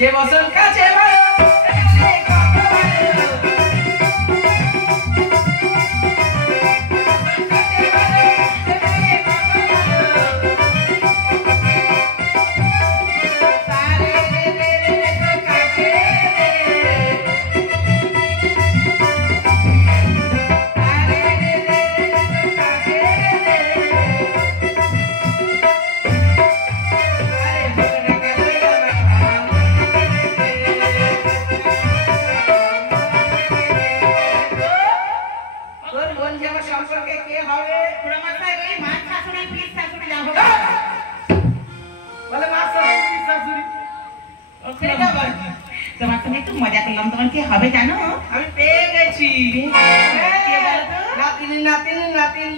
যে বছর কাছে তোমার সঙ্গে একটু মজা করলাম, তোমার কি হবে জানো? আমি পেয়ে গেছি। নাতিন নাতিন নাতিন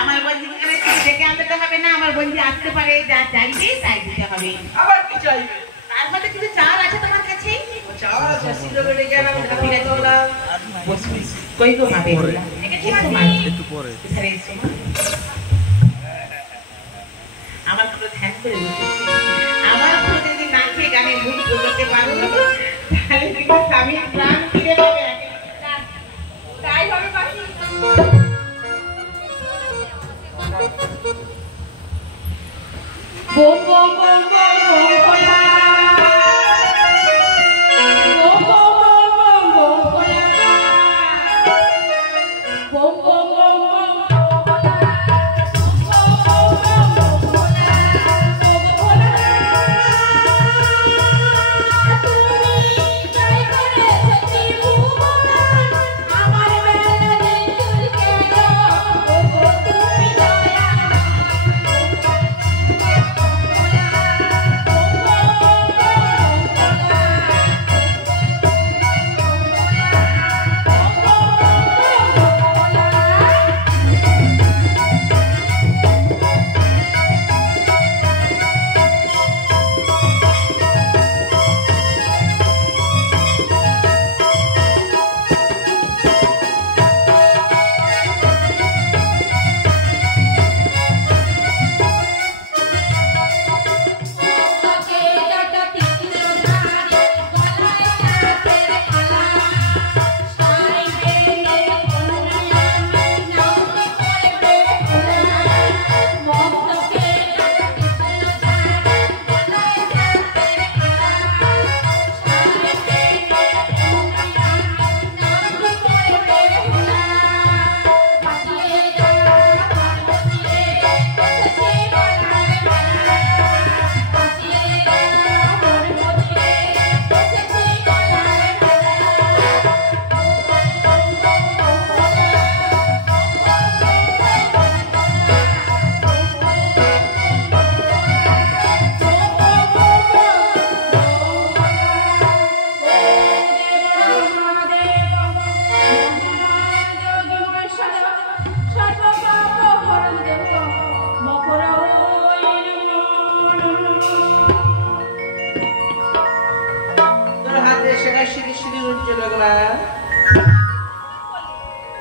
আমার বন্ধু ডেকে আনতে হবে না, আমার বন্ধু আসতে পারে, যা চাইবে তাই দিতে হবে। আবার কি চাইবে? তার মধ্যে কিছু চাল আছে তোমার কাছে? চাল আছে, সিজনে ডেকে আনলাম, ঠিক আছে বললাম। কই গো মা বেরোলা? একটু পরে এখানে এসো মা। আমার পুরো ধ্যান করে বসেছি, আমার পুরো যদি না খেয়ে গানে মুখ বোঝাতে পারো তাহলে দেখি স্বামীর প্রাণ ফিরে পাবে। তাই হবে পাখি। Bomb bomb bomb bomb bomb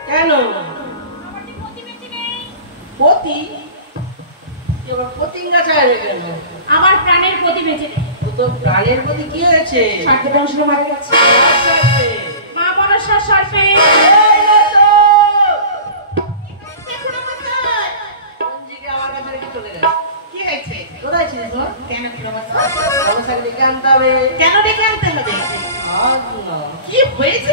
কেন পতি পতিঙ্গা চাইবে কেন? আমার প্রাণের পতি বেঁচে নেই। তো প্রাণের পতি কি হয়েছে? সার্পে দংশনে মারা গেছে। মা মনসা সার্পে আমার কাছে রেখে চলে গেছে। কি হয়েছে? কোথায় ছিলিস? কেন ডেকে আনতে হবে? কেন ডেকে আনতে হবে? কি হয়েছে?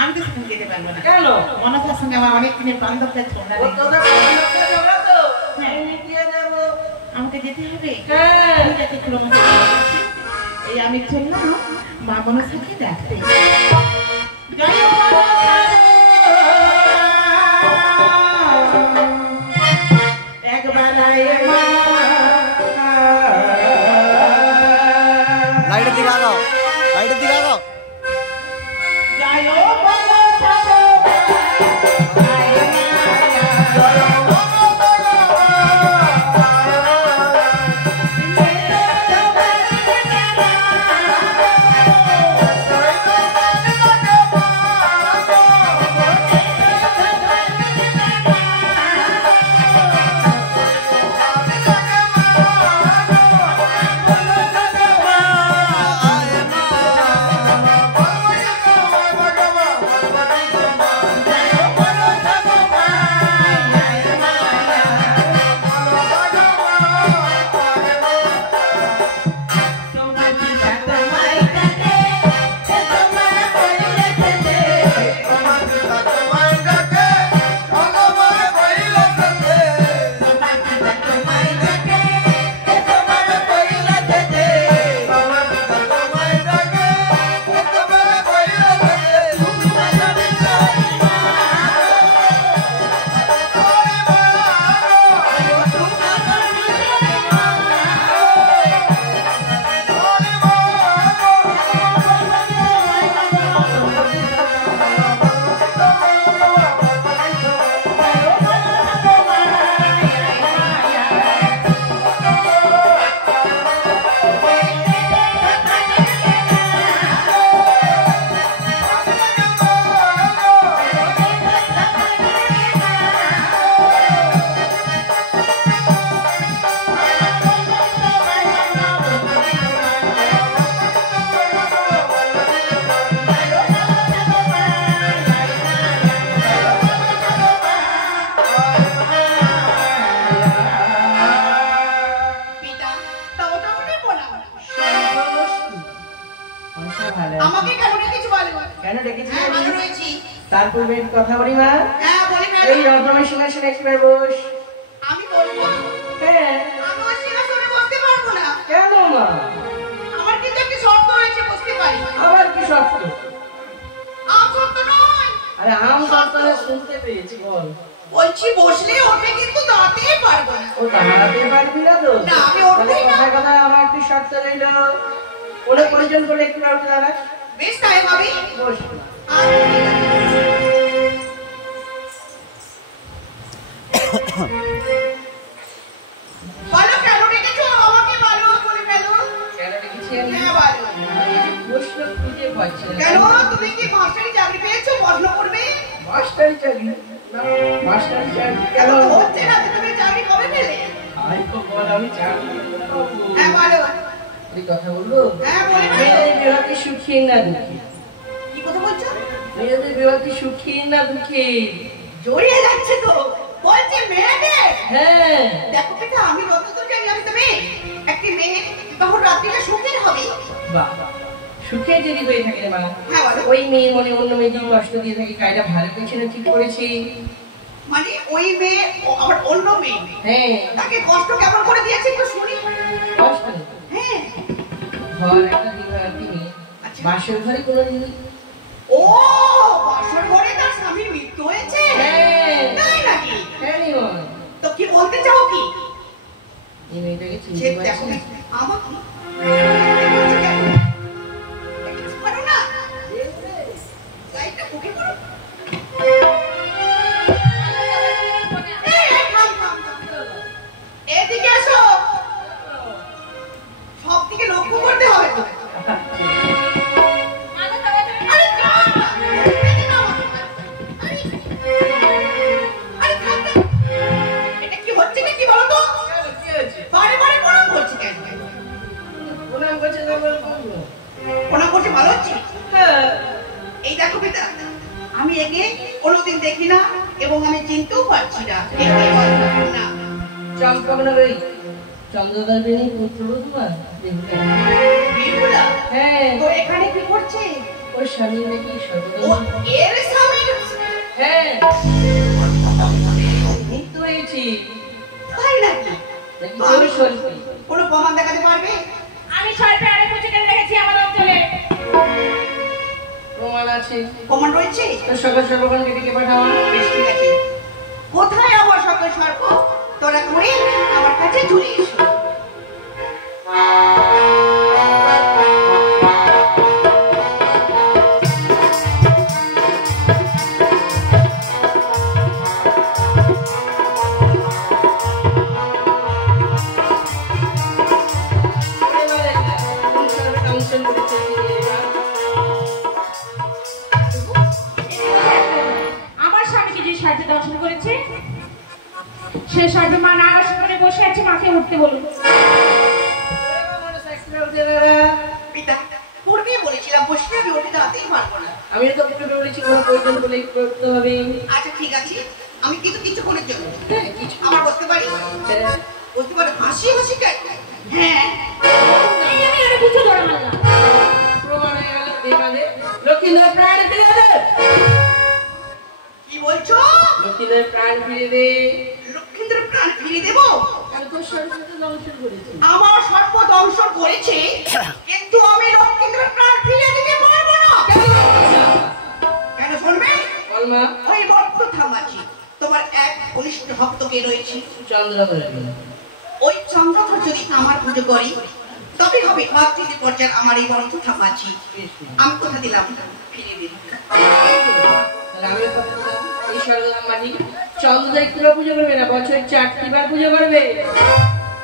আমি তো শুনে যেতে পারবো না। কেন? মনসার সঙ্গে আমার অনেক দিনের বান্ধবটা ঝগড়া। আমাকে যেতে হবে। এই আমি চললাম মা মনসাকে ডাকতে। একবার লাইটের দিকে আগাও, লাইটের দিকে আগাও। তার পূর্বে কথা বলি মা। এই রত্নময় সিংহাসনে একবার বস। আমি বলবো? হ্যাঁ। আমি সিংহাসনে বসতে পারবো না। কেন মা? আমার কিন্তু একটা শর্ত রয়েছে, বসতে পারি। আবার কি শর্ত? আম শর্ত নয়। আরে আম শর্ত না, শুনতে পেয়েছি, বল। বলছি বসলে ওঠে কিন্তু দাঁড়াতেই পারবো না। ও দাঁড়াতে পারবি না তো? না, আমি উঠতেই না। কথায় কথায় আমার একটু শর্ত রইল, কোনো প্রয়োজন করে একটু উঠে দাঁড়া। বেশ, তাই হবে। বস। বলো কেন ডেকেছো আমাকে? বলো, বলে ফেলো। কেন ডেকেছি আমি? হ্যাঁ বলো। প্রশ্ন খুঁজে পাচ্ছি না। কেন তুমি কি মাস্টারি চাকরি পেয়েছো? প্রশ্ন করবে। মাস্টারি চাকরি? মাস্টারি চাকরি কেন হচ্ছে না? তুমি চাকরি কবে পেলে? আই তো বল, আমি চাকরি করবো। হ্যাঁ বলো। এই কথা বলবো? হ্যাঁ বলে ফেলো। মেয়েদের বিবাহটি সুখী না দুঃখী? কি কথা বলছো? মেয়েদের বিবাহটি সুখী না দুঃখী? জড়িয়ে যাচ্ছে তো। বলছে মেয়েদের। হ্যাঁ। দেখো পিতা, আমি যতদূর জানি আমি তো মেয়ে। একটি মেয়ে তখন রাত্রিটা সুখের হবে। বাহ, সুখে যদি হয়ে থাকে রে মা, হ্যাঁ বলো। ওই মেয়ের মনে অন্য মেয়েদের কষ্ট দিয়ে থাকে, কাজটা ভালো করেছি না ঠিক করেছি? মানে ওই মেয়ে আবার অন্য মেয়ে? হ্যাঁ। তাকে কষ্ট কেমন করে দিয়েছে একটু শুনি। কষ্ট? হ্যাঁ। ঘর একটা বিবাহী মেয়ে, বাসর ঘরে কোনোদিন? ও, বাসর ঘরে তার স্বামীর মৃত্যু হয়েছে? হ্যাঁ। তাই নাকি? হ্যাঁ রে মা। তো কি বলতে চাও কি? এই মেয়েটাকে চিনতে সে পারছি দেখো না। আমাকে বলছো কেন? কিছু করো না। লাইটটা ফুঁকে করো। এদিকে এসো। সব দিকে লক্ষ্য করতে হবে তো। আরে যাও না। আরে থাক না। এটা কি হচ্ছে না কি বলো তো? কি হয়েছে? বারে বারে প্রণাম করছি কেন? প্রণাম করছে না বলে বলবো? প্রণাম করছে ভালো হচ্ছে? হ্যাঁ। এই দেখো পিতা, আমি একে কোনোদিন দেখি না এবং আমি চিনতেও পারছি না। না চম্পকনগরী চন্দ্রদর্শিনী পুত্রবধূমা বিপুলা। হ্যাঁ। তো এখানে কি করছে? ওর স্বামী নাকি ও সর্বদা। এর স্বামী? হ্যাঁ, মৃত্যু হয়েছি। তাই নাকি? নাকি চোর সল্পি? কোনো প্রমাণ দেখাতে পারবে? আমি সর্পে আরে পুচিকে রেখেছি আমার অঞ্চলে। প্রমাণ আছে? প্রমাণ রয়েছে? তো সকল সর্বগণকে ডেকে পাঠাও। বেশ, ঠিক আছে। কোথায় আমার সকল সর্প? তোরা করে আমার কাছে চলে এসো। উঠতে বলুন। পিতা পূর্বে বলেছিলাম বসে আমি ওঠে দাঁড়াতেই পারবো না। আমি তো পূর্বে বলেছি কোনো প্রয়োজন বলে করতে হবে। আচ্ছা ঠিক আছে, আমি কিন্তু কিছুক্ষণের জন্য হ্যাঁ কিছু আমার বসতে পারি? বসতে পারি? হাসি হাসি কেন? হ্যাঁ এই আমি আরে বুঝতে ধরা মারলাম। প্রমাণ হয়ে গেল দেবাদে লক্ষ্মীদের প্রাণ ফিরে দে। কি বলছো? লক্ষ্মীদের প্রাণ ফিরে দে। লক্ষ্মীদের প্রাণ ফিরে দেবো? আমি তো সরস্বতী দংশন করেছি। আমার সর্প দংশন করেছে, কিন্তু আমি লক্ষ্মীদের প্রাণ ফিরে দিতে পারবো না। কেন শুনবে? কলমা ওই বক্ষ থামাচ্ছি, তোমার এক ঘনিষ্ঠ ভক্তকে রয়েছে চন্দ্রধর। ওই চন্দ্রধর যদি আমার পুজো করি তবে হবে মাতৃত্ব পর্যায়ে আমার এই বক্ষ থামাচ্ছি। আমি কথা দিলাম ফিরে দিন। আমি কথা দিলাম এই সরদার মাঝি চন্দ্র একটু পুজো করবে না, বছর 4টি বার পুজো করবে।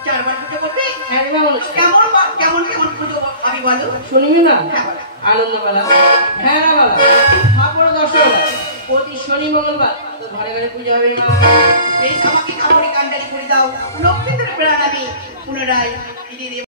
4 বার পুজো করবে? হ্যাঁ রে মানুষ কেমন কেমন কেমন পুজো আমি বলো? শুনবি না? হ্যাঁ বলো। আনন্দবেলা, হ্যাঁ না বলা, ঠাকুর দশবেলা, প্রতি শনি মঙ্গলবার তো ঘরে ঘরে পুজো হবে। বেশ, আমাকে কাপড়ে কান্ডারি করে দাও, লক্ষ্মীদের প্রাণ আমি পুনরায় ফিরে দেব।